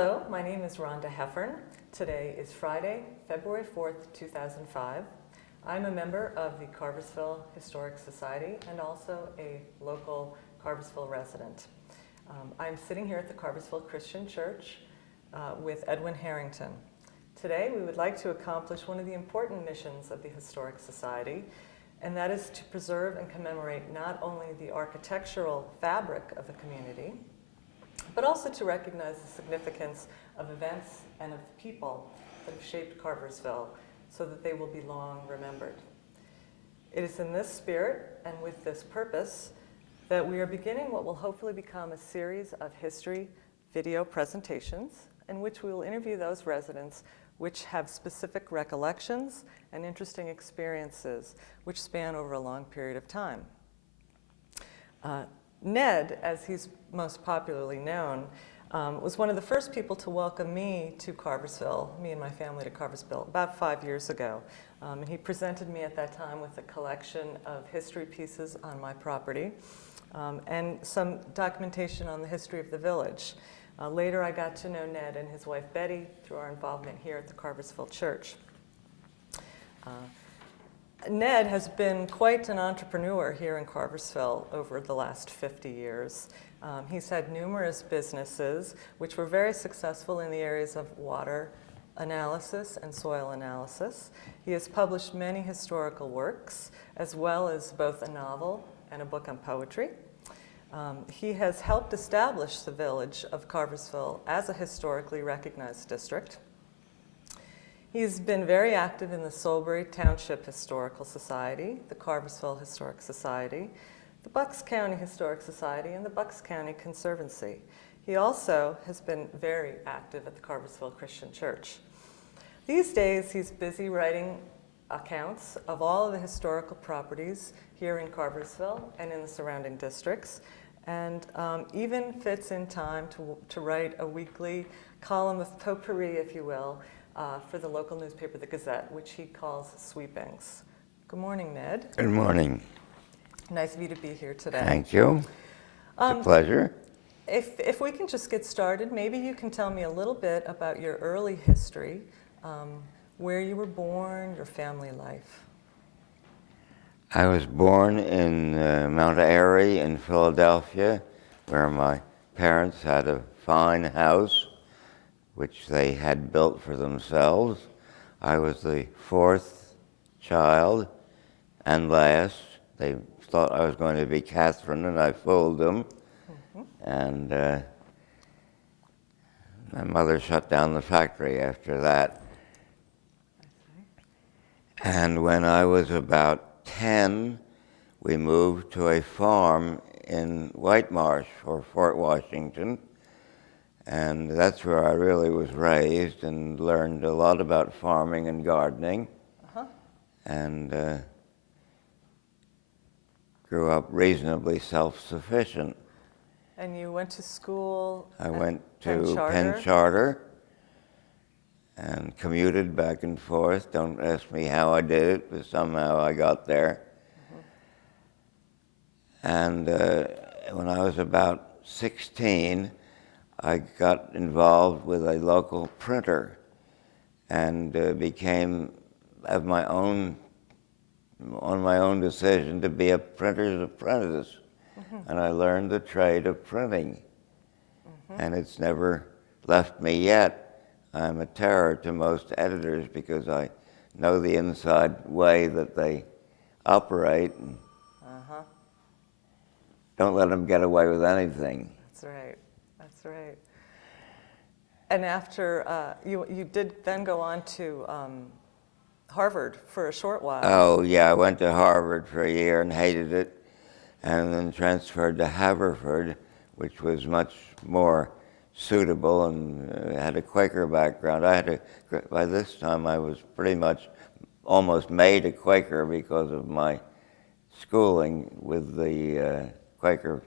Hello, my name is Rhonda Heffern. Today is Friday, February 4th, 2005. I'm a member of the Carversville Historic Society and also a local Carversville resident. I'm sitting here at the Carversville Christian Church with Ned Harrington. Today we would like to accomplish one of the important missions of the Historic Society, and that is to preserve and commemorate not only the architectural fabric of the community, but also to recognize the significance of events and of people that have shaped Carversville so that they will be long remembered. It is in this spirit and with this purpose that we are beginning what will hopefully become a series of history video presentations in which we will interview those residents which have specific recollections and interesting experiences which span over a long period of time. Ned, as he's most popularly known, was one of the first people to welcome me to Carversville, me and my family to Carversville, about 5 years ago. And he presented me at that time with a collection of history pieces on my property and some documentation on the history of the village. Later I got to know Ned and his wife Betty through our involvement here at the Carversville Church. Ned has been quite an entrepreneur here in Carversville over the last 50 years. He's had numerous businesses which were very successful in the areas of water analysis and soil analysis. He has published many historical works, as well as both a novel and a book on poetry. He has helped establish the village of Carversville as a historically recognized district. He's been very active in the Solebury Township Historical Society, the Carversville Historic Society, the Bucks County Historic Society, and the Bucks County Conservancy. He also has been very active at the Carversville Christian Church. These days, he's busy writing accounts of all of the historical properties here in Carversville and in the surrounding districts, and even fits in time to write a weekly column of potpourri, if you will, for the local newspaper, the Gazette, which he calls Sweepings. Good morning, Ned. Good morning. Nice of you to be here today. Thank you. It's a pleasure. If we can just get started, maybe you can tell me a little bit about your early history, where you were born, your family life. I was born in Mount Airy in Philadelphia, where my parents had a fine house which they had built for themselves. I was the fourth child and last. They thought I was going to be Catherine, and I fooled them. Mm-hmm. And my mother shut down the factory after that. And when I was about 10, we moved to a farm in White Marsh, or Fort Washington. And that's where I really was raised and learned a lot about farming and gardening. Uh-huh. And grew up reasonably self-sufficient. And you went to school I went to Penn Charter and commuted back and forth. Don't ask me how I did it, but somehow I got there. Mm-hmm. And when I was about 16, I got involved with a local printer and became, on my own decision, to be a printer's apprentice. Mm-hmm. And I learned the trade of printing. Mm-hmm. And it's never left me yet. I'm a terror to most editors because I know the inside way that they operate. And don't let them get away with anything. That's right. That's right. And after, you did then go on to Harvard for a short while. Oh, yeah, I went to Harvard for a year and hated it, and then transferred to Haverford, which was much more suitable and had a Quaker background. By this time, I was pretty much almost made a Quaker because of my schooling with the Quaker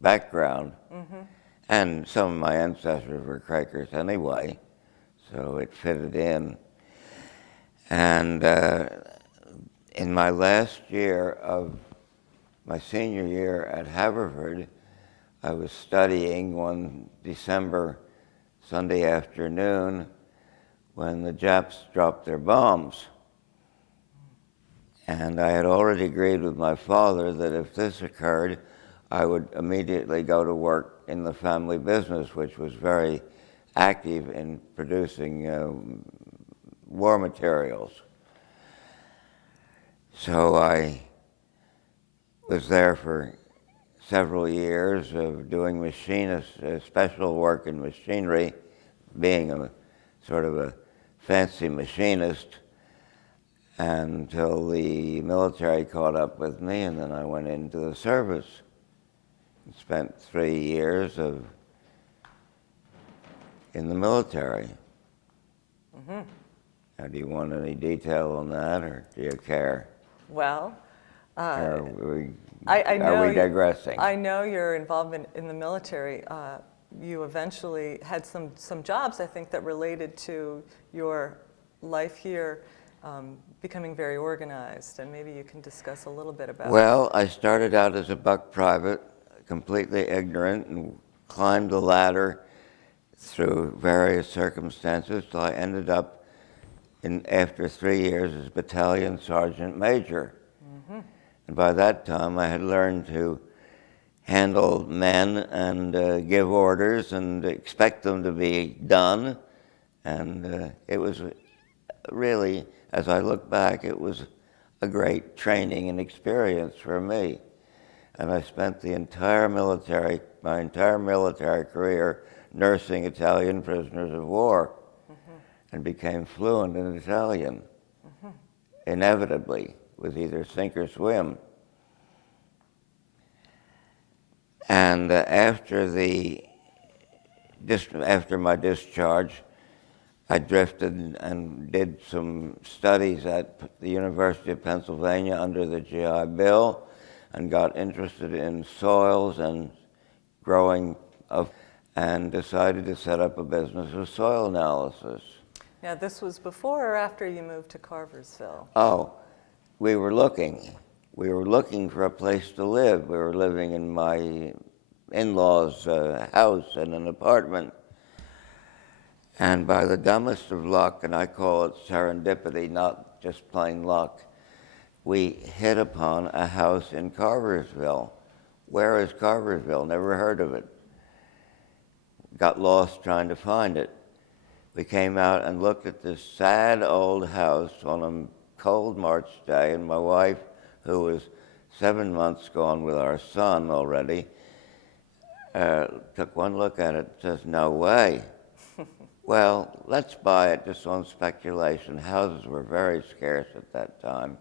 background. Mm-hmm. And some of my ancestors were Quakers anyway, so it fitted in. And in my last year of my senior year at Haverford, I was studying one December Sunday afternoon when the Japs dropped their bombs. And I had already agreed with my father that if this occurred, I would immediately go to work in the family business, which was very active in producing war materials. So I was there for several years of doing special work in machinery, being a sort of a fancy machinist, until the military caught up with me, and then I went into the service and spent 3 years in the military. Mm-hmm. Now, do you want any detail on that, or do you care? Well, Are we digressing? I know your involvement in the military. You eventually had some jobs, I think, that related to your life here becoming very organized, and maybe you can discuss a little bit about Well, I started out as a buck private, completely ignorant, and climbed the ladder through various circumstances till I ended up, after 3 years, as battalion sergeant major. Mm-hmm. And by that time, I had learned to handle men and give orders and expect them to be done. And it was really, as I look back, it was a great training and experience for me. And I spent my entire military career nursing Italian prisoners of war, mm-hmm. and became fluent in Italian, mm-hmm. inevitably, with either sink or swim. And after my discharge, I drifted and did some studies at the University of Pennsylvania under the GI Bill, and got interested in soils and growing and decided to set up a business of soil analysis. Now, this was before or after you moved to Carversville? Oh, we were looking. We were looking for a place to live. We were living in my in-laws' house in an apartment. And by the dumbest of luck, and I call it serendipity, not just plain luck, we hit upon a house in Carversville. Where is Carversville? Never heard of it. Got lost trying to find it. We came out and looked at this sad old house on a cold March day, and my wife, who was 7 months gone with our son already, took one look at it and says, "No way." Well, let's buy it just on speculation. Houses were very scarce at that time.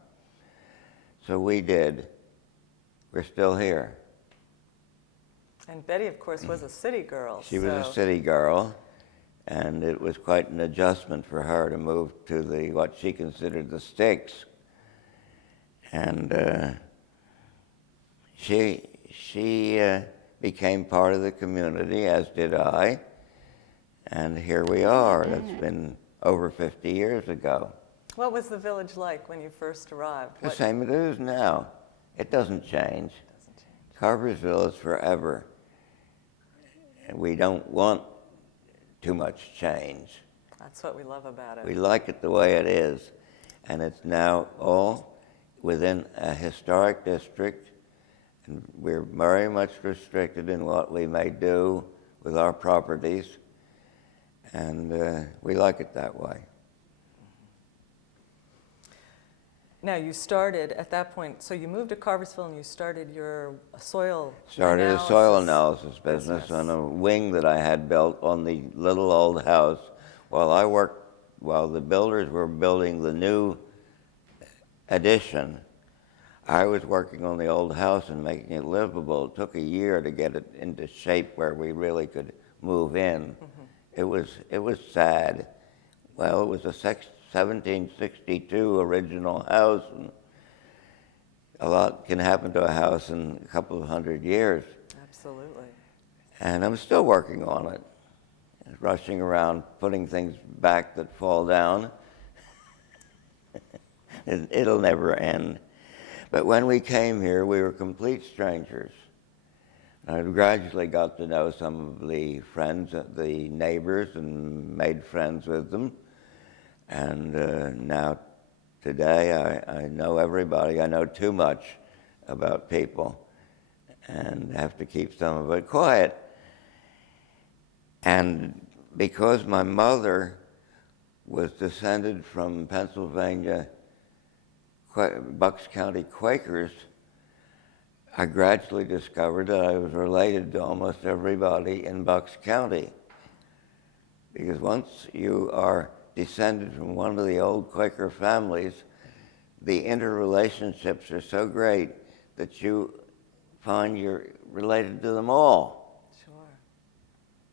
So we did. We're still here. And Betty, of course, was a city girl. She was a city girl, and it was quite an adjustment for her to move to what she considered the sticks. And she became part of the community, as did I. And here we are. That's been over 50 years ago. What was the village like when you first arrived? The same it is now. It doesn't change. Carversville is forever. And we don't want too much change. That's what we love about it. We like it the way it is. And it's now all within a historic district. And we're very much restricted in what we may do with our properties. And we like it that way. Now, you started at that point, so you moved to Carversville and you started your soil Started a soil analysis business on a wing that I had built on the little old house while the builders were building the new addition. I was working on the old house and making it livable. It took a year to get it into shape where we really could move in. Mm-hmm. It was sad. Well, it was a 1762 original house, and a lot can happen to a house in a couple of 100 years. Absolutely. And I'm still working on it, rushing around, putting things back that fall down. It'll never end. But when we came here, we were complete strangers. I gradually got to know some of the friends, the neighbors, and made friends with them. And now, today, I know everybody. I know too much about people and have to keep some of it quiet. And because my mother was descended from Pennsylvania, Bucks County Quakers, I gradually discovered that I was related to almost everybody in Bucks County. Because once you are descended from one of the old Quaker families, the interrelationships are so great that you find you're related to them all. Sure.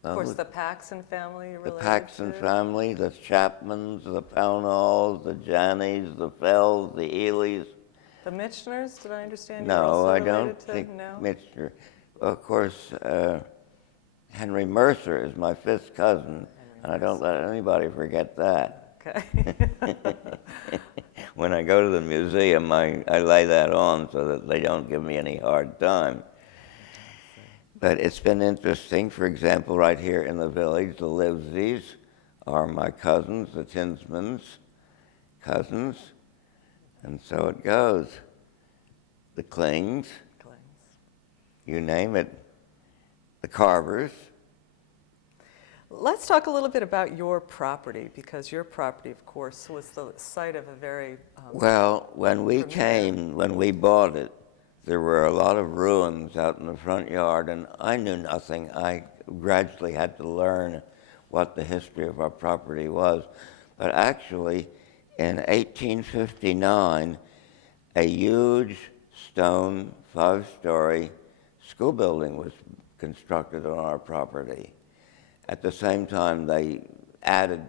Of course, the Paxson family you're The related Paxson to. family, the Chapmans, the Pownalls, the Janneys, the Fells, the Elys. The Mitchners, did I understand you were No, also I related don't to? think No? Mitchner. Of course, Henry Mercer is my fifth cousin, and I don't let anybody forget that. Okay. When I go to the museum, I lay that on so that they don't give me any hard time. But it's been interesting. For example, right here in the village, the Livesys are my cousins, the Tinsmans' cousins, and so it goes. The Klings, you name it, the Carvers. Let's talk a little bit about your property, because your property, of course, was the site of a very Well, when we bought it, there were a lot of ruins out in the front yard, and I knew nothing. I gradually had to learn what the history of our property was. But actually, in 1859, a huge stone 5-story school building was constructed on our property. At the same time, they added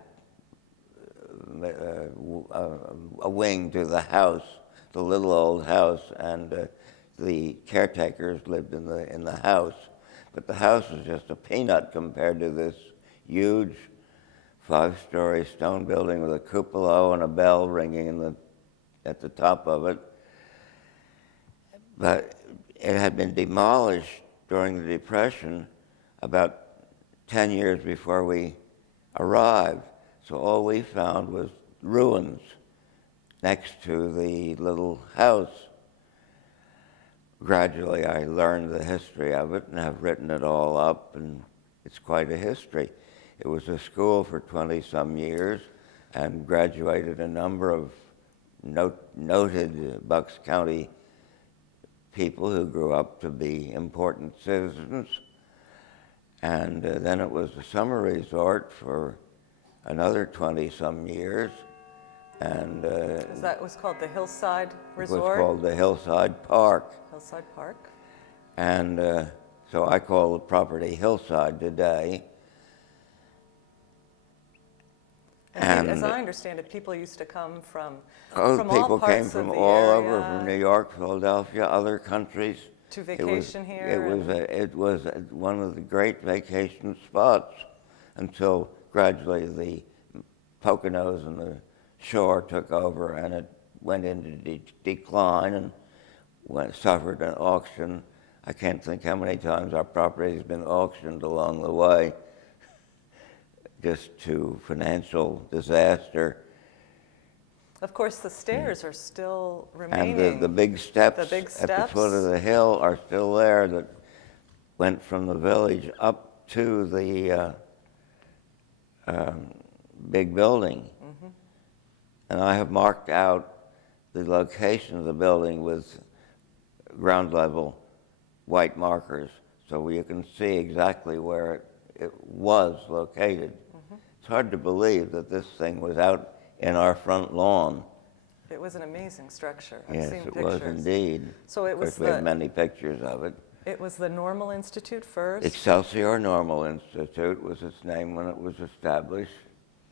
a wing to the house, the little old house, and the caretakers lived in the house. But the house was just a peanut compared to this huge 5-story stone building with a cupola and a bell ringing at the top of it. But it had been demolished during the Depression about 10 years before we arrived. So all we found was ruins next to the little house. Gradually, I learned the history of it and have written it all up, and it's quite a history. It was a school for 20-some years and graduated a number of noted Bucks County people who grew up to be important citizens. And then it was a summer resort for another 20-some years. And that was called the Hillside Resort? It was called the Hillside Park. Hillside Park. And so I call the property Hillside today. And as I understand it, people used to come from people all parts came from of the all area over, from New York, Philadelphia, other countries. to vacation here. It was one of the great vacation spots until gradually the Poconos and the shore took over, and it went into decline and suffered an auction. I can't think how many times our property has been auctioned along the way, just to financial disaster. Of course, the stairs are still remaining. And the big steps at the foot of the hill are still there that went from the village up to the big building. Mm-hmm. And I have marked out the location of the building with ground level white markers, so you can see exactly where it was located. Mm-hmm. It's hard to believe that this thing was out in our front lawn. It was an amazing structure. Yes, I've seen it pictures. was indeed. So it was of course, we have many pictures of it. It was the Normal Institute first. Excelsior Normal Institute was its name when it was established.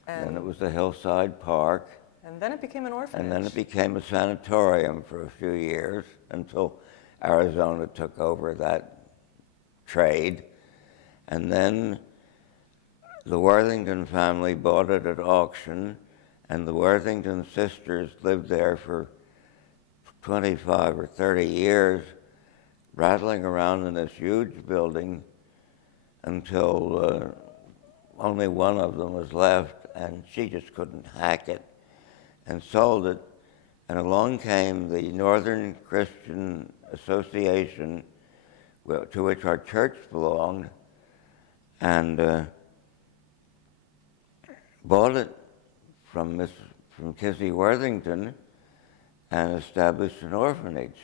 And then it was the Hillside Park. And then it became an orphanage. And then it became a sanatorium for a few years until Arizona took over that trade. And then the Worthington family bought it at auction, and the Worthington sisters lived there for 25 or 30 years. rattling around in this huge building until only one of them was left, and she just couldn't hack it and sold it. And along came the Northern Christian Association, to which our church belonged, and bought it from Kizzy Worthington and established an orphanage,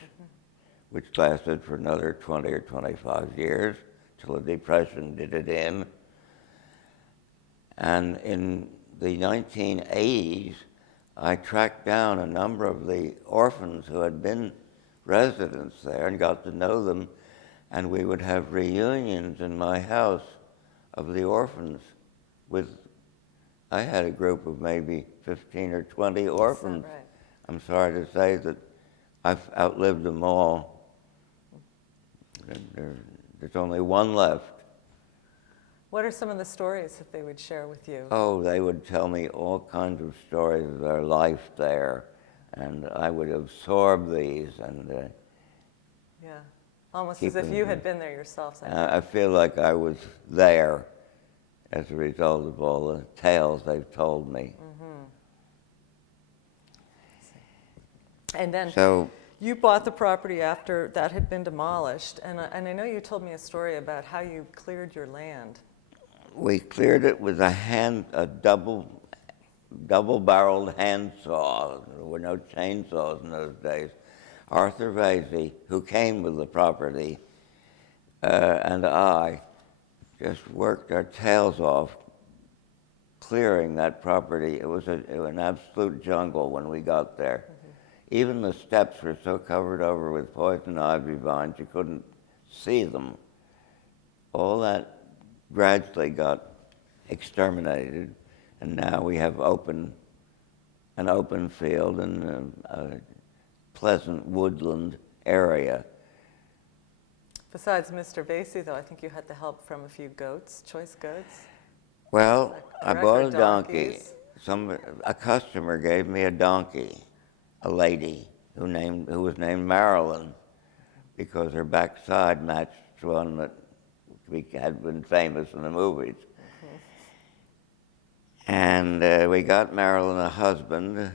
which lasted for another 20 or 25 years till the Depression did it in. And in the 1980s, I tracked down a number of the orphans who had been residents there and got to know them, and we would have reunions in my house of the orphans I had a group of maybe 15 or 20 orphans. Right? I'm sorry to say that I've outlived them all. There's only one left. What are some of the stories that they would share with you? Oh, they would tell me all kinds of stories of their life there, and I would absorb these and Yeah, almost as if you had been there yourself. I feel like I was there as a result of all the tales they've told me. And then So you bought the property after that had been demolished, and I know you told me a story about how you cleared your land. we cleared it with a double-barreled handsaw. There were no chainsaws in those days. Arthur Vasey, who came with the property, and I just worked our tails off clearing that property. It was an absolute jungle when we got there. Even the steps were so covered over with poison ivy vines you couldn't see them. All that gradually got exterminated, and now we have an open field and a pleasant woodland area. Besides Mr. Vasey, though, I think you had the help from a few goats, choice goats. Well, I bought a donkey. donkeys. A customer gave me a donkey, a lady who was named Marilyn, because her backside matched one that had been famous in the movies. And we got Marilyn a husband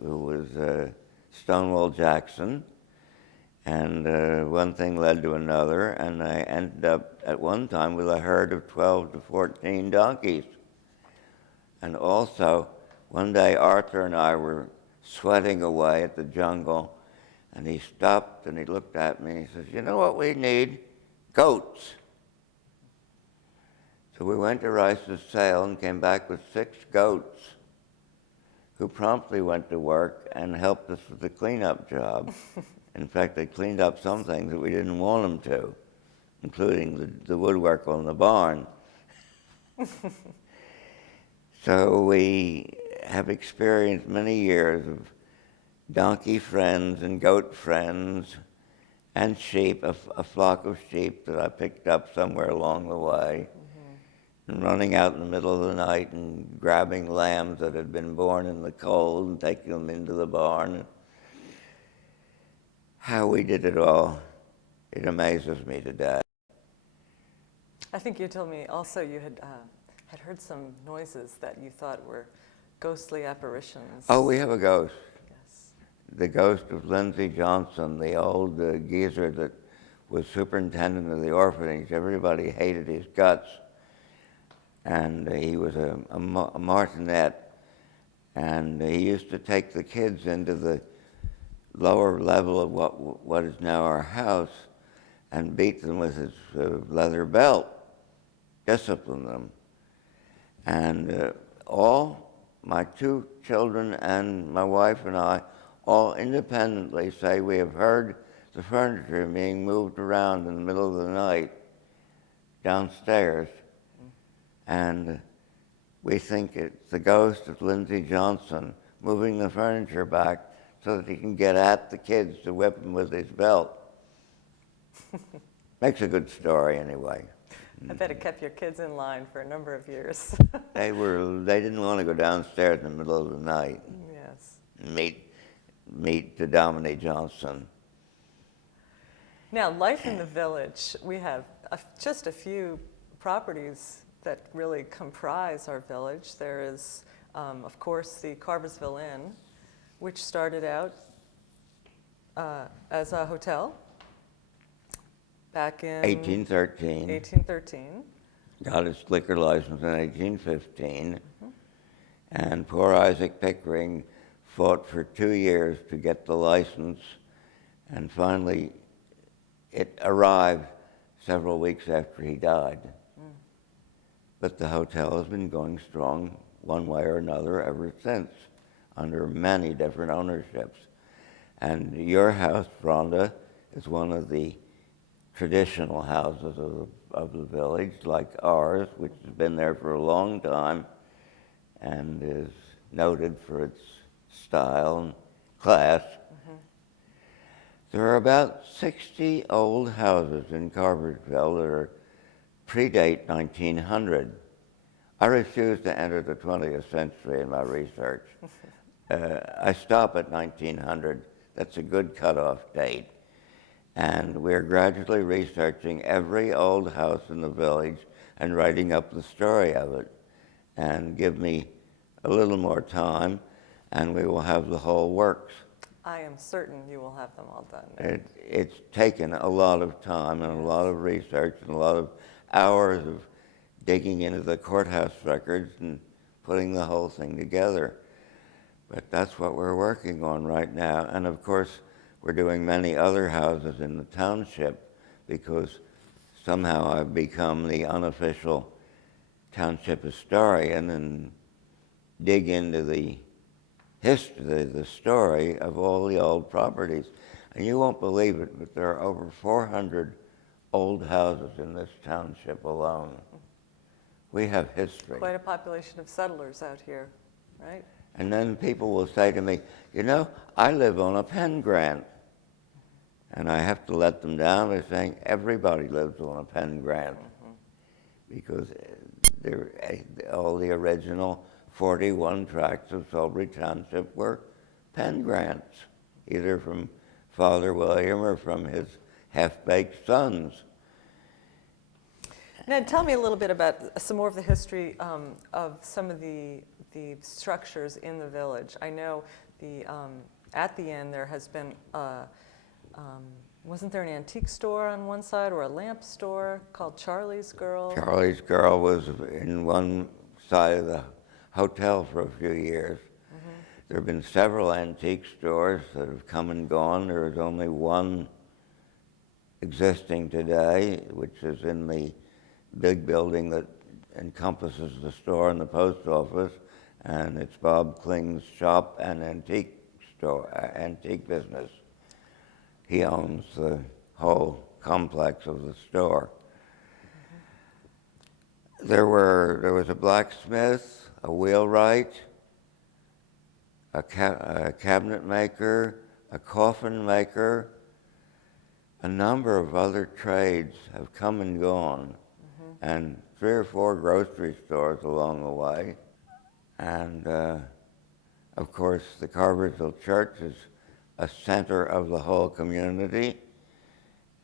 who was Stonewall Jackson, and one thing led to another, and I ended up at one time with a herd of 12 to 14 donkeys. And also, one day Arthur and I were sweating away at the jungle, and he stopped and he looked at me and he says, "You know what we need? Goats." So we went to Rice's sale and came back with 6 goats, who promptly went to work and helped us with the cleanup job. In fact, they cleaned up some things that we didn't want them to, including the woodwork on the barn. So we have experienced many years of donkey friends and goat friends and sheep, a flock of sheep that I picked up somewhere along the way, and running out in the middle of the night and grabbing lambs that had been born in the cold and taking them into the barn. How we did it all, it amazes me to death. I think you told me also you had heard some noises that you thought were ghostly apparitions. Oh, we have a ghost. Yes. The ghost of Lindsay Johnson, the old geezer that was superintendent of the orphanage. Everybody hated his guts. And he was a martinet. And he used to take the kids into the lower level of what is now our house and beat them with his leather belt, discipline them. And all my 2 children and my wife and I all independently say we have heard the furniture being moved around in the middle of the night downstairs. And we think it's the ghost of Lindsay Johnson moving the furniture back so that he can get at the kids to whip them with his belt. Makes a good story anyway. I bet it kept your kids in line for a number of years. They didn't want to go downstairs in the middle of the night Yes. and meet to Dominique Johnson. Now, life in the village, we have just a few properties that really comprise our village. There is, of course, the Carversville Inn, which started out as a hotel back in 1813. 1813. Got its liquor license in 1815. And poor Isaac Pickering fought for 2 years to get the license, and finally it arrived several weeks after he died. But the hotel has been going strong one way or another ever since, under many different ownerships. And your house, Rhonda, is one of the traditional houses of the village, like ours, which has been there for a long time and is noted for its style and class. There are about 60 old houses in Carversville that predate 1900. I refuse to enter the 20th century in my research. I stop at 1900. That's a good cutoff date. And we're gradually researching every old house in the village and writing up the story of it. And give me a little more time, and we will have the whole works. I am certain you will have them all done. It's taken a lot of time and a lot of research and a lot of hours of digging into the courthouse records and putting the whole thing together. But that's what we're working on right now. And of course, we're doing many other houses in the township because somehow I've become the unofficial township historian and dig into the history, the story of all the old properties. And you won't believe it, but there are over 400 old houses in this township alone. We have history. Quite a population of settlers out here, right? And then people will say to me, you know, I live on a Penn Grant. And I have to let them down by saying everybody lives on a Penn Grant. Because all the original 41 tracts of Sulbury Township were Penn Grants, either from Father William or from his half-baked sons. Ned, tell me a little bit about some more of the history of some of the structures in the village. I know at the end there has been, wasn't there an antique store on one side or a lamp store called Charlie's Girl? Charlie's Girl was in one side of the hotel for a few years. There have been several antique stores that have come and gone. There is only one existing today, which is in the big building that encompasses the store and the post office, and it's Bob Kling's shop and antique business. He owns the whole complex of the store. There was a blacksmith, a wheelwright, a cabinet maker, a coffin maker. A number of other trades have come and gone, and 3 or 4 grocery stores along the way. And of course, the Carversville Church is a center of the whole community.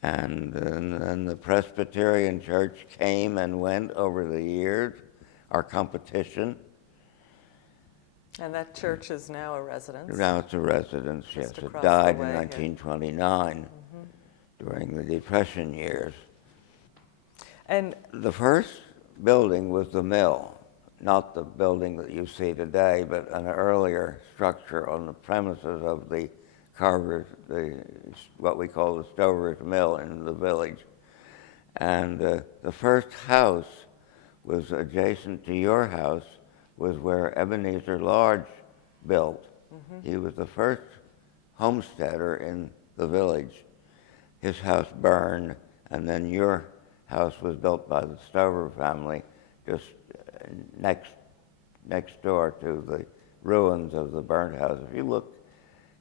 And then the Presbyterian Church came and went over the years, our competition. And that church is now a residence? Now it's a residence, yes. Just It across died the in way, 1929 during the Depression years. And the first building was the mill, not the building that you see today, but an earlier structure on the premises of the carvers, what we call the Stover's Mill in the village. And the first house was adjacent to your house, was where Ebenezer Lodge built. He was the first homesteader in the village. His house burned, and then your house was built by the Stover family just next door to the ruins of the burnt house. If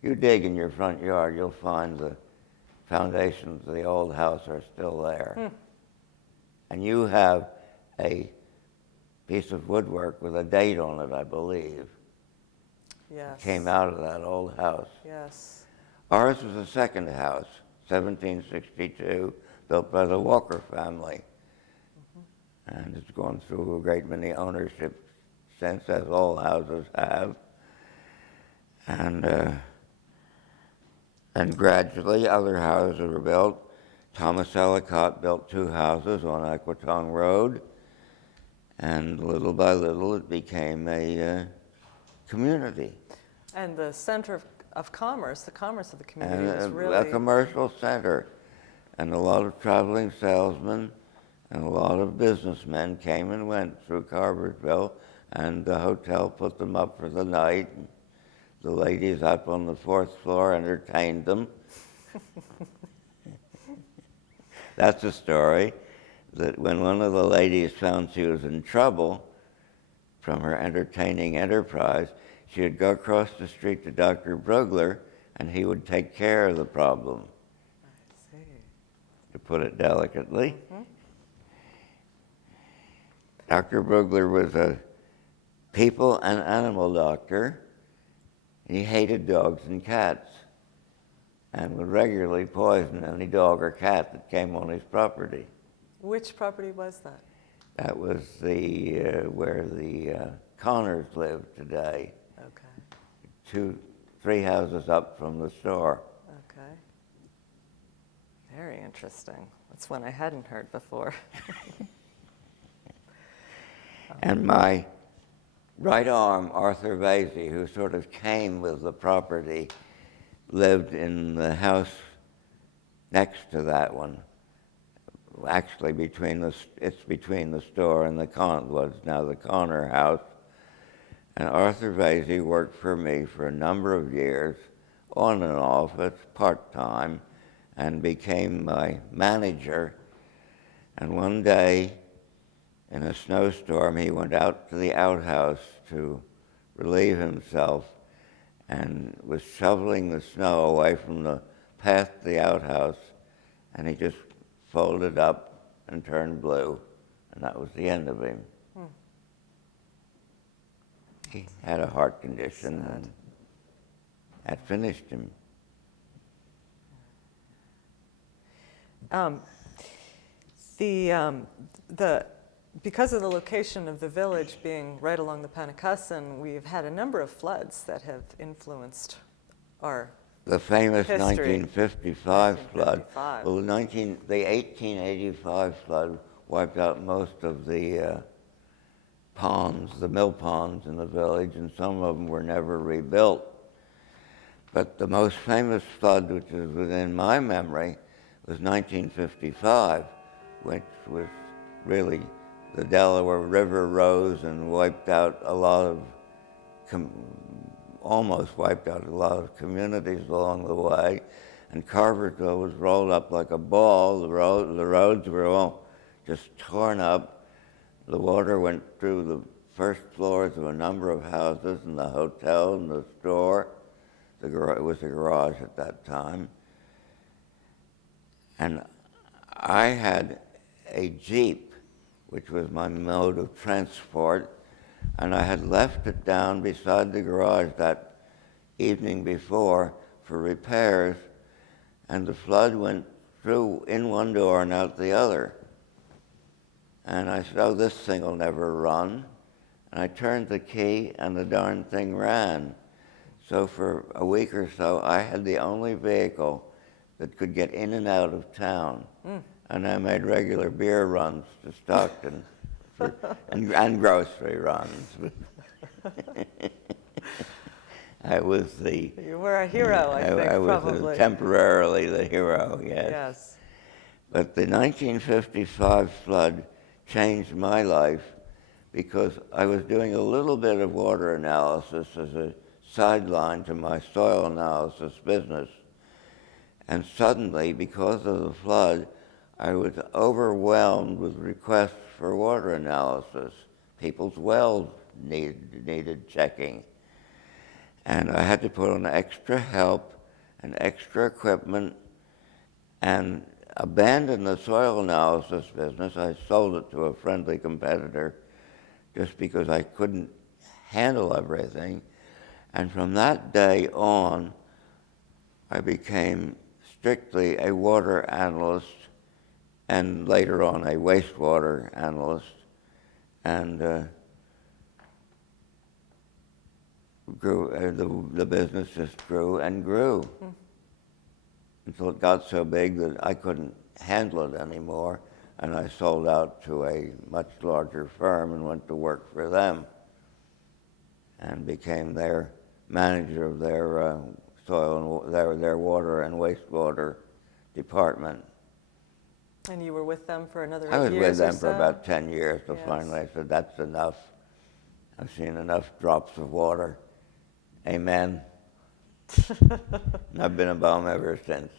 you dig in your front yard, you'll find the foundations of the old house are still there. And you have a piece of woodwork with a date on it, I believe. yes. Came out of that old house. Yes. Ours was the second house, 1762, built by the Walker family. And it's gone through a great many ownerships since, as all houses have. And gradually other houses were built. Thomas Ellicott built 2 houses on Aquatong Road, and little by little it became a community. And the center of commerce, the commerce of the community And was really... a commercial center. And a lot of traveling salesmen and a lot of businessmen came and went through Carversville, and the hotel put them up for the night. The ladies up on the 4th floor entertained them. That's a story, that when one of the ladies found she was in trouble from her entertaining enterprise, she would go across the street to Dr. Brugler, and he would take care of the problem, I see. to put it delicately. Mm-hmm. Dr. Brugler was a people and animal doctor. He hated dogs and cats and would regularly poison any dog or cat that came on his property. Which property was that? That was where the Connors lived today. Okay. 3 houses up from the store. Okay. Very interesting. That's one I hadn't heard before. And my right arm, Arthur Vasey, who sort of came with the property, lived in the house next to that one. Actually, it's between the store and what's now the Connor house. And Arthur Vasey worked for me for a number of years, on and off, it's part-time, and became my manager. And one day, in a snowstorm, he went out to the outhouse to relieve himself and was shoveling the snow away from the path to the outhouse, and he just folded up and turned blue, and that was the end of him. He had a heart condition, and that finished him. Because of the location of the village being right along the Panacussin, we've had a number of floods that have influenced our The famous history. 1955 flood. 1955. Well, the 1885 flood wiped out most of the ponds, the mill ponds in the village, and some of them were never rebuilt. But the most famous flood, which is within my memory, was 1955, which was really the Delaware River rose and wiped out a lot of, almost wiped out a lot of communities along the way. And Carversville was rolled up like a ball. The roads were all just torn up. The water went through the first floors of a number of houses and the hotel and the store. It was a garage at that time. And I had a Jeep, which was my mode of transport, and I had left it down beside the garage that evening before for repairs, and the flood went through in one door and out the other. And I said, oh, this thing will never run. And I turned the key, and the darn thing ran. So for a week or so, I had the only vehicle that could get in and out of town. And I made regular beer runs to Stockton and grocery runs. I was the... You were a hero, I think, I was probably. Temporarily the hero, yes. Yes. But the 1955 flood changed my life because I was doing a little bit of water analysis as a sideline to my soil analysis business. And suddenly, because of the flood, I was overwhelmed with requests for water analysis. People's wells needed checking. And I had to put on extra help and extra equipment and abandon the soil analysis business. I sold it to a friendly competitor just because I couldn't handle everything. And from that day on, I became strictly a water analyst and later on a wastewater analyst, and the business just grew and grew until it got so big that I couldn't handle it anymore, and I sold out to a much larger firm and went to work for them and became their manager of their soil and their water and wastewater department. And you were with them for another 8 I was years with them or for so? about 10 years, so Yes. finally I said, that's enough. I've seen enough drops of water. Amen. And I've been a bum ever since.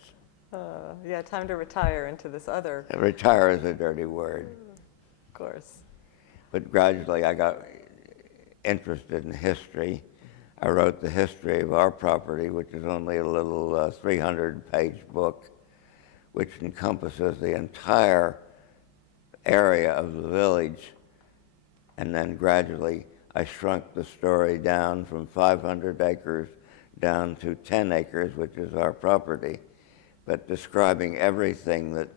Yeah, time to retire into this other, Retire is a dirty word. of course. But gradually I got interested in history. I wrote the history of our property, which is only a little 300-page book, which encompasses the entire area of the village. And then gradually I shrunk the story down from 500 acres down to 10 acres, which is our property, but describing everything that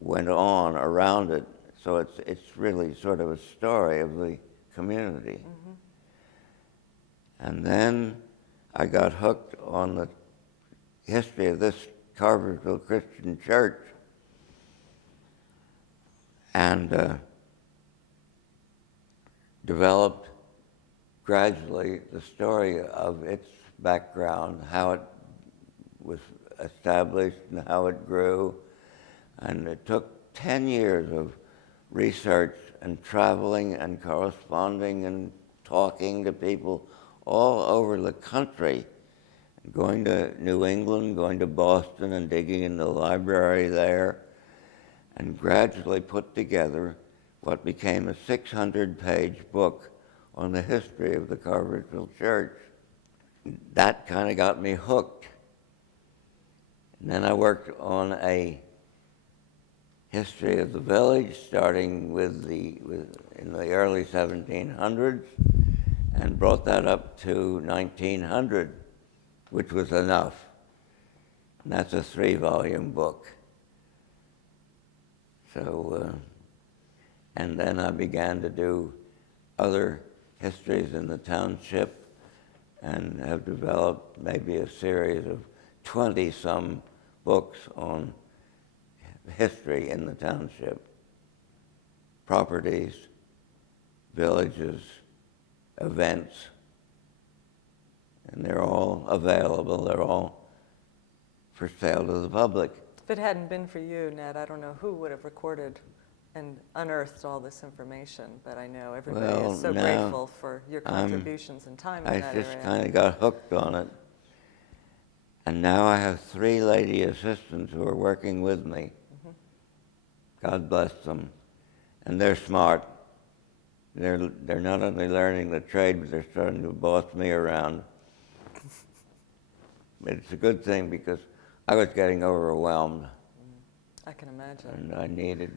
went on around it. So it's really sort of a story of the community. Mm-hmm. And then I got hooked on the history of this Carversville Christian Church, and developed gradually the story of its background, how it was established and how it grew. And it took 10 years of research and traveling and corresponding and talking to people all over the country, going to New England, going to Boston and digging in the library there, and gradually put together what became a 600-page book on the history of the Carversville Church. That kind of got me hooked. And then I worked on a history of the village, starting in the early 1700s, and brought that up to 1900, which was enough. And that's a 3-volume book. So, and then I began to do other histories in the township and have developed maybe a series of 20-some books on history in the township, properties, villages, events, and they're all available. They're all for sale to the public. If it hadn't been for you, Ned, I don't know who would have recorded and unearthed all this information, but I know everybody is so grateful for your contributions and time in that area. I just kind of got hooked on it. And now I have 3 lady assistants who are working with me. Mm-hmm. God bless them. And they're smart. They're not only learning the trade, but they're starting to boss me around. It's a good thing because I was getting overwhelmed. I can imagine. And I needed...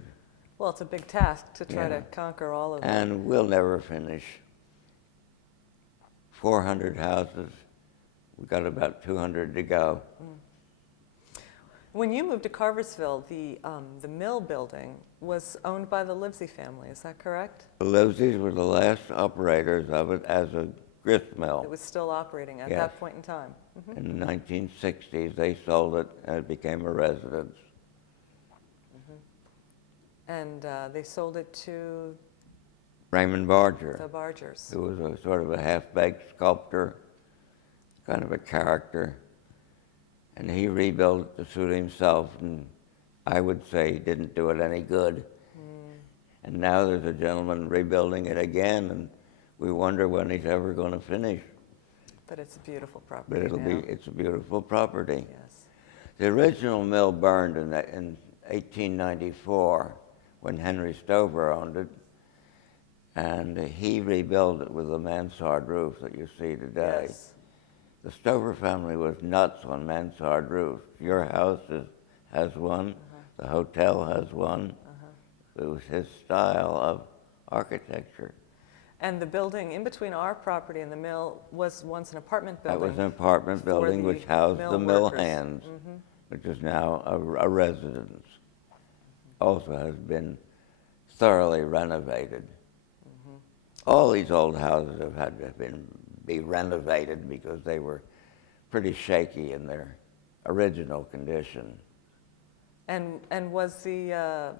Well, it's a big task to try to conquer all of them. And we'll never finish. 400 houses. We've got about 200 to go. When you moved to Carversville, the mill building was owned by the Livesey family, is that correct? The Livseys were the last operators of it as a grist mill. It was still operating at that point in time. Mm-hmm. In the 1960s, they sold it and it became a residence. Mm-hmm. And they sold it to? Raymond Barger. The Bargers. Who was a sort of a half-baked sculptor, kind of a character. And he rebuilt it to suit himself, and I would say he didn't do it any good. And now there's a gentleman rebuilding it again, and we wonder when he's ever going to finish. But it's a beautiful property. But it's a beautiful property. Yes. The original mill burned in 1894 when Henry Stover owned it, and he rebuilt it with a mansard roof that you see today. Yes. The Stover family was nuts on mansard roofs. Your house has one. The hotel has one. It was his style of architecture. And the building in between our property and the mill was once an apartment That building. was an apartment for building the which housed mill the mill workers. hands, which is now a residence. Also has been thoroughly renovated. All these old houses have had to be renovated because they were pretty shaky in their original condition. And was the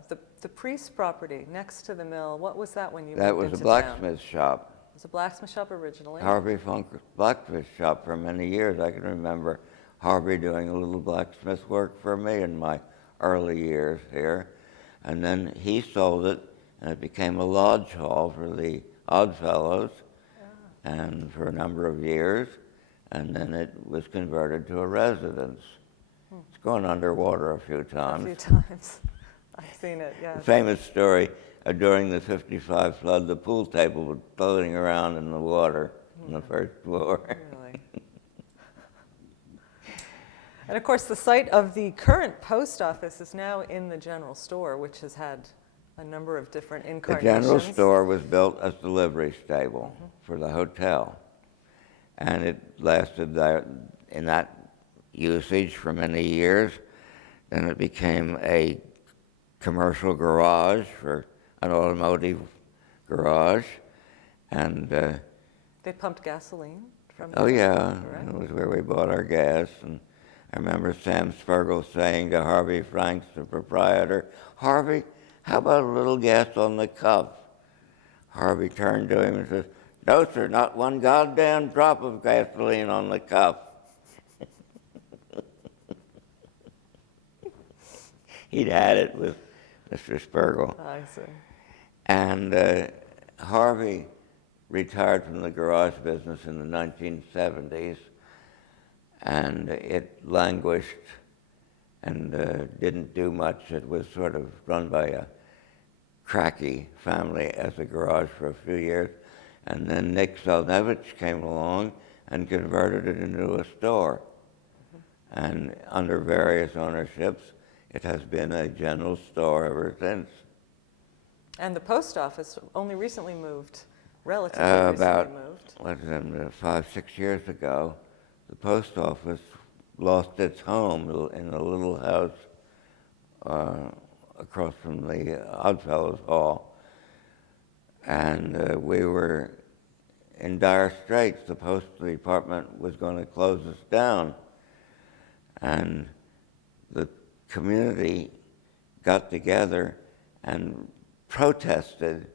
Priest property next to the mill, what was that when you That moved was into a blacksmith shop. It was a blacksmith shop originally. Harvey Funker's blacksmith shop for many years. I can remember Harvey doing a little blacksmith work for me in my early years here. And then he sold it, and it became a lodge hall for the Oddfellows, and for a number of years. And then it was converted to a residence. It's gone underwater a few times. A few times. I've seen it, yes. The famous story, during the 55 flood, the pool table was floating around in the water on the first floor. Really? And of course, the site of the current post office is now in the general store, which has had a number of different The incarnations. general store was built as the livery stable for the hotel. And it lasted there in that usage for many years. Then it became a commercial garage for an automotive garage. And They pumped gasoline from oh there, yeah, correct? it was where we bought our gas. And I remember Sam Spergel saying to Harvey Franks, the proprietor, "Harvey, how about a little gas on the cuff?" Harvey turned to him and says, "No, sir, not one goddamn drop of gasoline on the cuff." He'd had it with Mr. Spergel. I see. And Harvey retired from the garage business in the 1970s, and it languished and didn't do much. It was sort of run by a cracky family as a garage for a few years. And then Nick Selnevich came along and converted it into a store. And under various ownerships, it has been a general store ever since. And the post office only recently moved, relatively About, recently moved. 5, 6 years ago, the post office lost its home in a little house across from the Oddfellows Hall. And we were in dire straits. The postal department was going to close us down. And the community got together and protested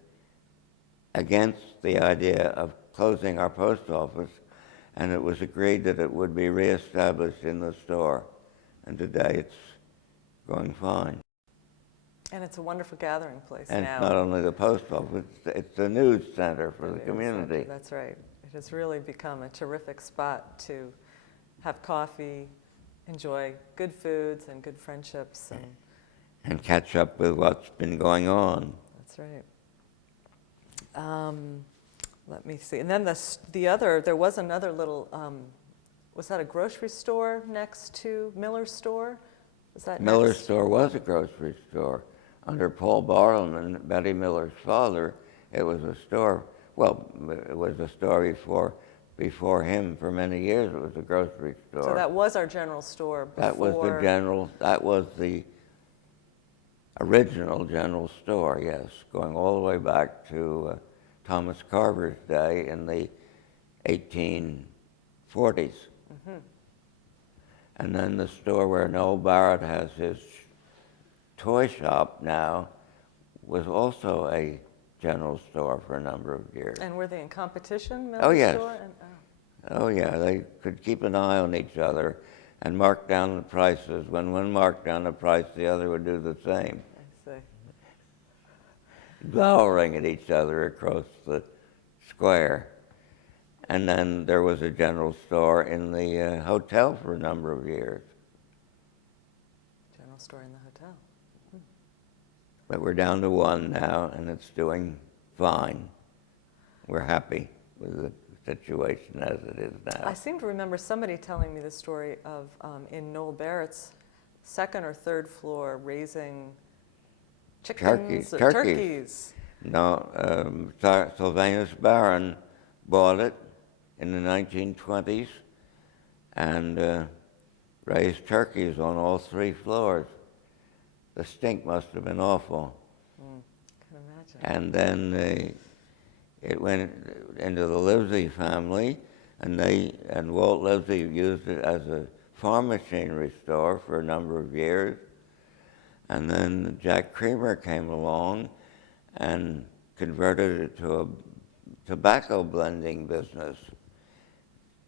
against the idea of closing our post office, and it was agreed that it would be reestablished in the store. And today it's going fine. And it's a wonderful gathering place And now. it's not only the post office, it's the news center for the It is, community. That's right. It has really become a terrific spot to have coffee, enjoy good foods and good friendships. And catch up with what's been going on. That's right. Let me see. And then there was another little, was that a grocery store next to Miller's store? Was that Miller's next? store was a grocery store. Under Paul Barlman, Betty Miller's father, it was a store. Well, it was a store before him for many years. It was a grocery store. So that was our general store before. That was the original general store, yes, going all the way back to Thomas Carver's day in the 1840s. And then the store where Noel Barrett has his toy shop now was also a general store for a number of years. And were they in competition, Miller's Oh, yes. store? Oh, yeah, they could keep an eye on each other and mark down the prices. When one marked down the price, the other would do the same, I see. glowering at each other across the square. And then there was a general store in the hotel for a number of years. General store in the hotel. But we're down to one now, and it's doing fine. We're happy with the situation as it is now. I seem to remember somebody telling me the story of in Noel Barrett's second or third floor raising chickens, Turkeys. No, Sylvanus Baron bought it in the 1920s and raised turkeys on all 3 floors. The stink must have been awful. Can imagine. And then it went into the Livesey family, and Walt Livesey used it as a farm machinery store for a number of years. And then Jack Creamer came along and converted it to a tobacco blending business.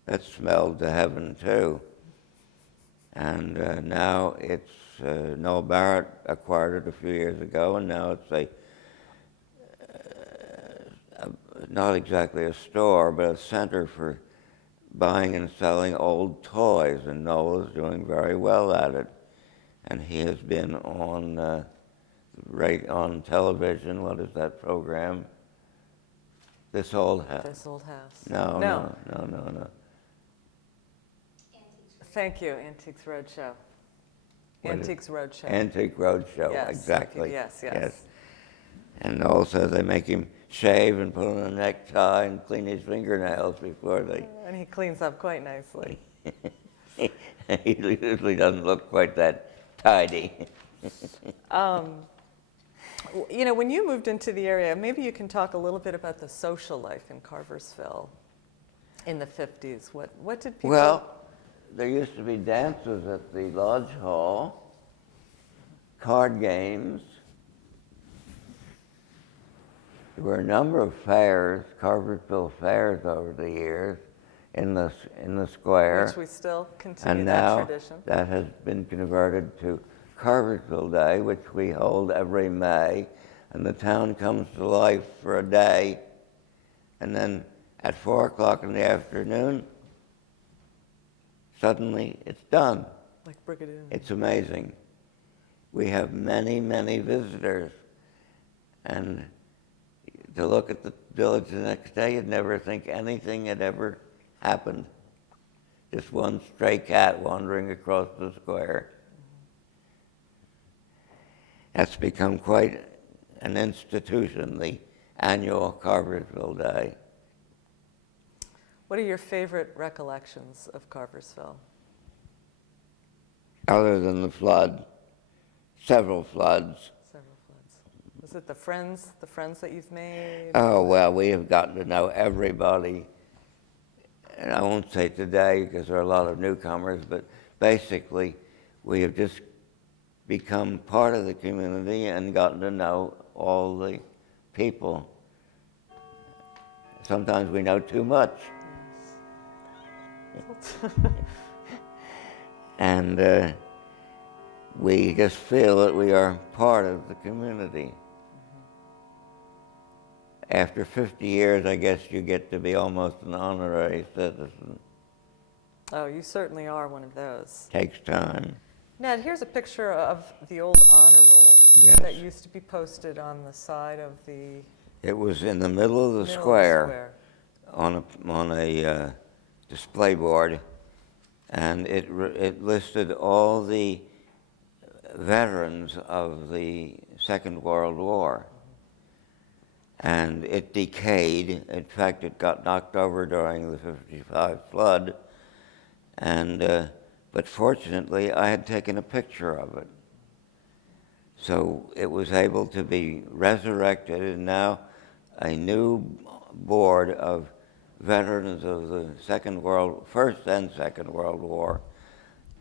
That smelled to heaven too. And now it's, Noel Barrett acquired it a few years ago, and now it's not exactly a store, but a center for buying and selling old toys, and Noel is doing very well at it. And he has been on on television. What is that program? This Old House. This Old House. No. Thank you, Antiques Roadshow. Antiques Roadshow. Antique Roadshow, Yes, exactly. yes. And Noel says they make him shave and put on a necktie and clean his fingernails before they... And he cleans up quite nicely. He usually doesn't look quite that tidy. You know, when you moved into the area, maybe you can talk a little bit about the social life in Carversville in the 50s. What did people... Well, there used to be dances at the Lodge Hall, card games. There were a number of fairs, Carversville fairs over the years in the square. Which we still continue And that now tradition. that has been converted to Carversville Day, which we hold every May, and the town comes to life for a day, and then at 4 o'clock in the afternoon, suddenly it's done. Like Brigadier. It's amazing. We have many, many visitors, and to look at the village the next day, you'd never think anything had ever happened. Just one stray cat wandering across the square. That's become quite an institution, the annual Carversville Day. What are your favorite recollections of Carversville? Other than the flood, several floods. Several floods. Was it the friends that you've made? Oh, well, we have gotten to know everybody. And I won't say today because there are a lot of newcomers, but basically we have just become part of the community and gotten to know all the people. Sometimes we know too much. And we just feel that we are part of the community. After 50 years, I guess you get to be almost an honorary citizen. Oh, you certainly are one of those. Takes time. Ned, here's a picture of the old honor roll that used to be posted on the side of the... It was in the middle of the square, on a display board, and it listed all the veterans of the Second World War. And it decayed. In fact, it got knocked over during the '55 flood. But fortunately, I had taken a picture of it. So it was able to be resurrected, and now a new board of veterans of the First and Second World War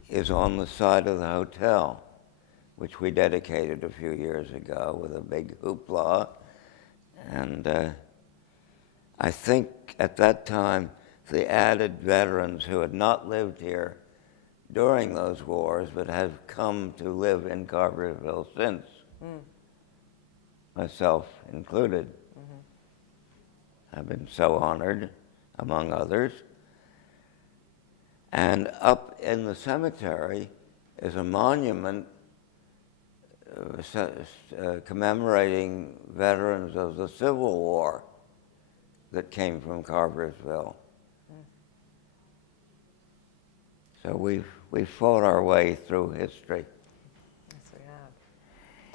is on the side of the hotel, which we dedicated a few years ago with a big hoopla. And I think at that time, the added veterans who had not lived here during those wars, but have come to live in Carversville since, myself included. I've been so honored, among others. And up in the cemetery is a monument commemorating veterans of the Civil War that came from Carversville. So we've fought our way through history. Yes, we have.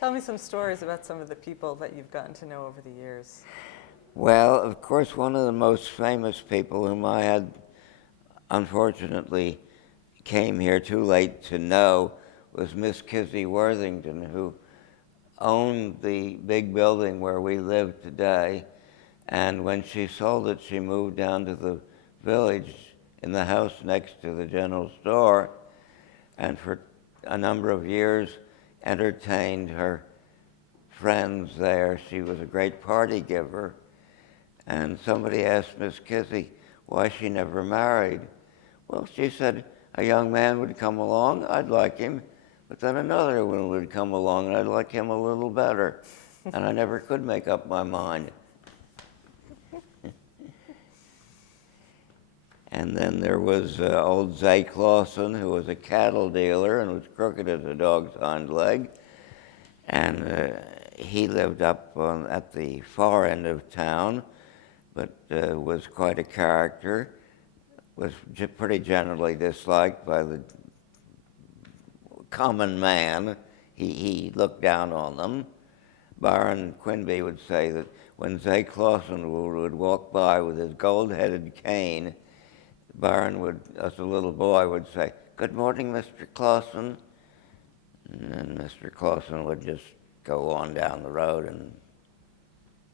Tell me some stories about some of the people that you've gotten to know over the years. Well, of course, one of the most famous people whom I had unfortunately came here too late to know was Miss Kizzy Worthington, who owned the big building where we live today. And when she sold it, she moved down to the village in the house next to the general store, and for a number of years entertained her friends there. She was a great party giver. And somebody asked Miss Kizzy why she never married. Well, she said, a young man would come along, I'd like him, but then another one would come along and I'd like him a little better. And I never could make up my mind. And then there was old Zay Clausen, who was a cattle dealer and was crooked as a dog's hind leg. And he lived up at the far end of town, but was quite a character, was pretty generally disliked by the common man. He looked down on them. Byron Quinby would say that when Zay Clausen would walk by with his gold-headed cane, Byron would, as a little boy, would say, "Good morning, Mr. Clausen." And then Mr. Clausen would just go on down the road and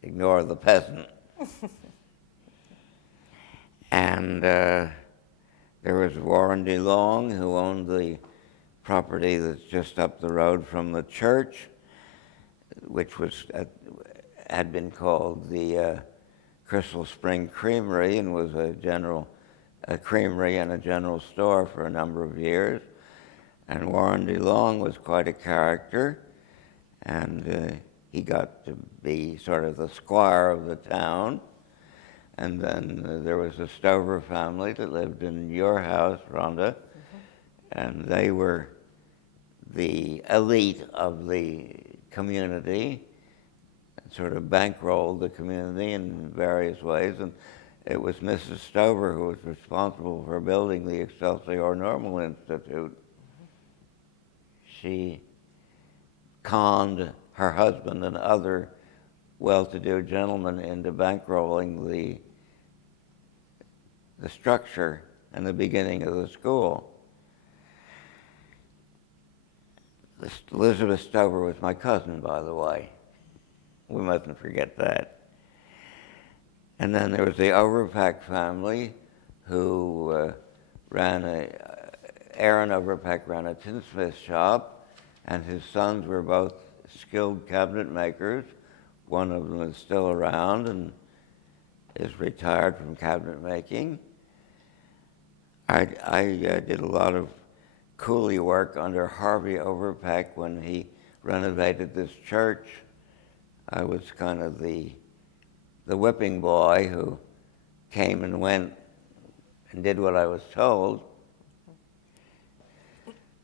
ignore the peasant. And there was Warren DeLong, who owned the property that's just up the road from the church, which had been called the Crystal Spring Creamery and was a creamery and a general store for a number of years. And Warren DeLong was quite a character, and he got to be sort of the squire of the town. And then there was the Stover family that lived in your house, Rhonda, and they were the elite of the community, sort of bankrolled the community in various ways. And it was Mrs. Stover who was responsible for building the Excelsior Normal Institute. She conned her husband and other well-to-do gentlemen into bankrolling the structure and the beginning of the school. Elizabeth Stover was my cousin, by the way. We mustn't forget that. And then there was the Overpeck family, who Aaron Overpeck ran a tinsmith shop, and his sons were both skilled cabinet makers. One of them is still around and is retired from cabinet making. I did a lot of coolie work under Harvey Overpeck when he renovated this church. I was kind of the whipping boy who came and went and did what I was told.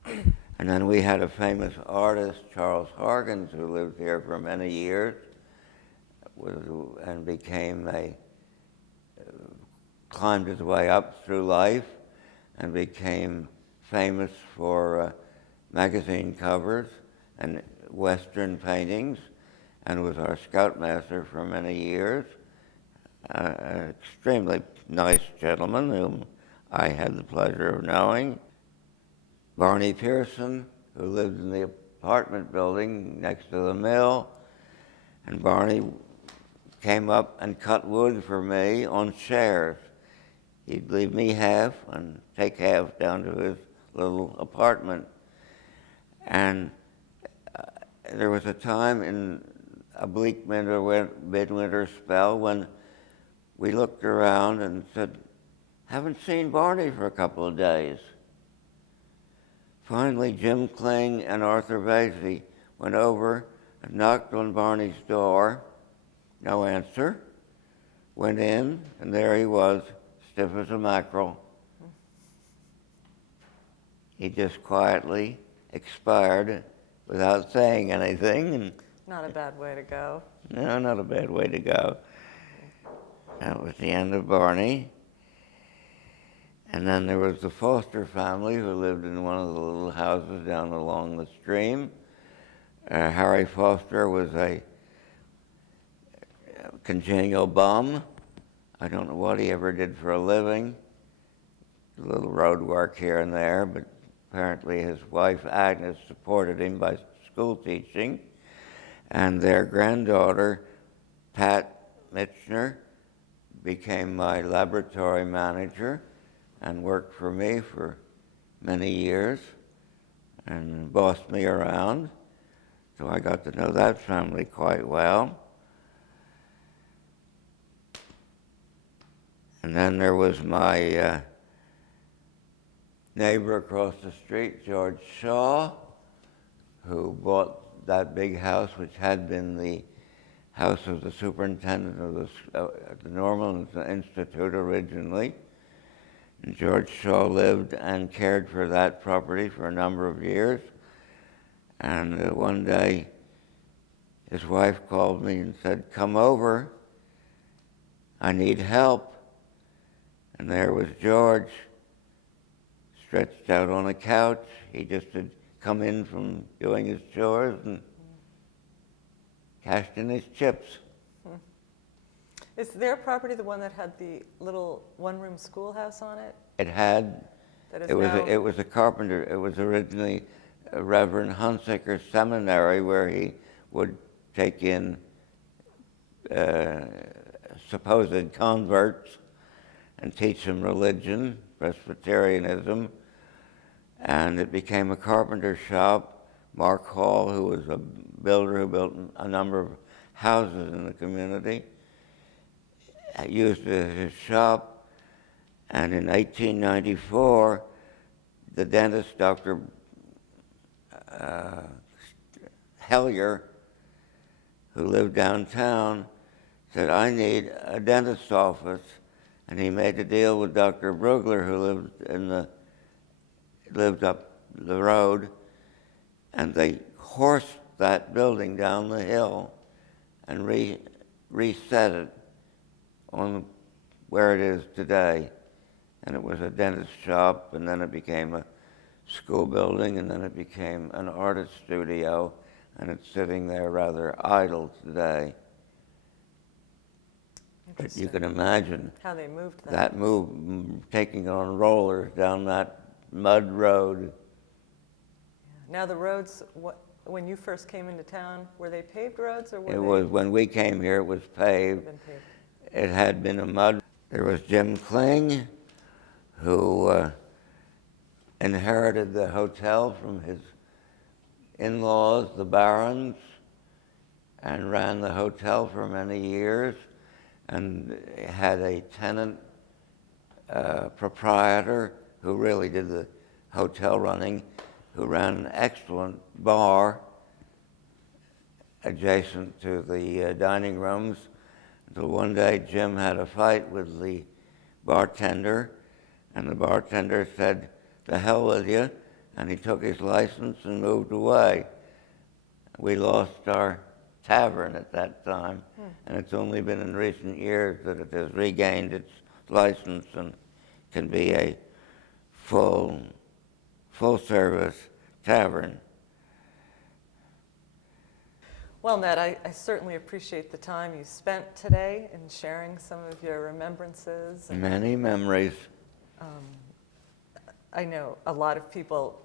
And then we had a famous artist, Charles Hargens, who lived here for many years and climbed his way up through life and became famous for magazine covers and Western paintings, and was our scoutmaster for many years. An extremely nice gentleman whom I had the pleasure of knowing. Barney Pearson, who lived in the apartment building next to the mill, and Barney came up and cut wood for me on shares. He'd leave me half and take half down to his little apartment. And there was a time in a bleak midwinter spell when we looked around and said, haven't seen Barney for a couple of days. Finally, Jim Kling and Arthur Vasey went over and knocked on Barney's door. No answer. Went in, and there he was, stiff as a mackerel. He just quietly expired without saying anything. And not a bad way to go. No, not a bad way to go. That was the end of Barney. And then there was the Foster family, who lived in one of the little houses down along the stream. Harry Foster was a congenial bum. I don't know what he ever did for a living. A little road work here and there, but apparently his wife Agnes supported him by school teaching. And their granddaughter, Pat Mitchner, became my laboratory manager and worked for me for many years and bossed me around. So I got to know that family quite well. And then there was my neighbor across the street, George Shaw, who bought that big house, which had been the house of the superintendent of the Normal Institute originally. And George Shaw lived and cared for that property for a number of years. And one day, his wife called me and said, "Come over, I need help." And there was George, stretched out on a couch. He just had come in from doing his chores and cashed in his chips. Is their property the one that had the little one-room schoolhouse on it? It had. That is It was a carpenter. It was originally Reverend Hunsaker's seminary, where he would take in supposed converts and teach them religion, Presbyterianism, and it became a carpenter shop. Mark Hall, who was a builder who built a number of houses in the community, used it as his shop, and in 1894, the dentist, Dr. Hellier, who lived downtown, said, "I need a dentist's office." And he made a deal with Dr. Brugler, who lived up the road, and they horsed that building down the hill and reset it on where it is today. And it was a dentist shop, and then it became a school building, and then it became an artist studio, and it's sitting there rather idle today. But you can imagine how they moved that move, taking on rollers down that mud road. Now the roads, when you first came into town, were they paved roads or were It was, when we came here, it was paved. It had been a mud. There was Jim Kling, who inherited the hotel from his in-laws, the Barons, and ran the hotel for many years, and had a tenant proprietor who really did the hotel running, who ran an excellent bar adjacent to the dining rooms, until one day Jim had a fight with the bartender, and the bartender said, "To hell with you," and he took his license and moved away. We lost our tavern at that time, and it's only been in recent years that it has regained its license and can be a full-service tavern. Well, Ned, I certainly appreciate the time you spent today in sharing some of your remembrances. Many memories. I know a lot of people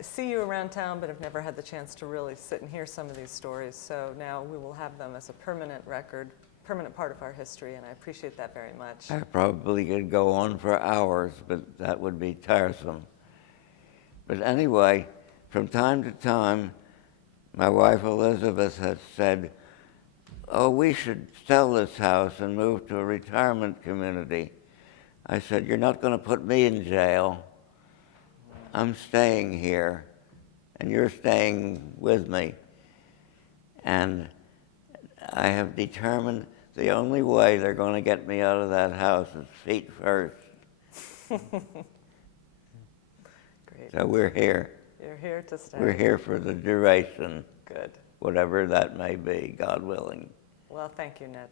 see you around town but have never had the chance to really sit and hear some of these stories. So now we will have them as a permanent record, permanent part of our history, and I appreciate that very much. I probably could go on for hours, but that would be tiresome. But anyway, from time to time, my wife Elizabeth has said, "Oh, we should sell this house and move to a retirement community." I said, "You're not going to put me in jail. I'm staying here, and you're staying with me." And I have determined the only way they're going to get me out of that house is feet first. Great. So we're here. You're here to stay. We're here for the duration. Good. Whatever that may be, God willing. Well, thank you, Ned.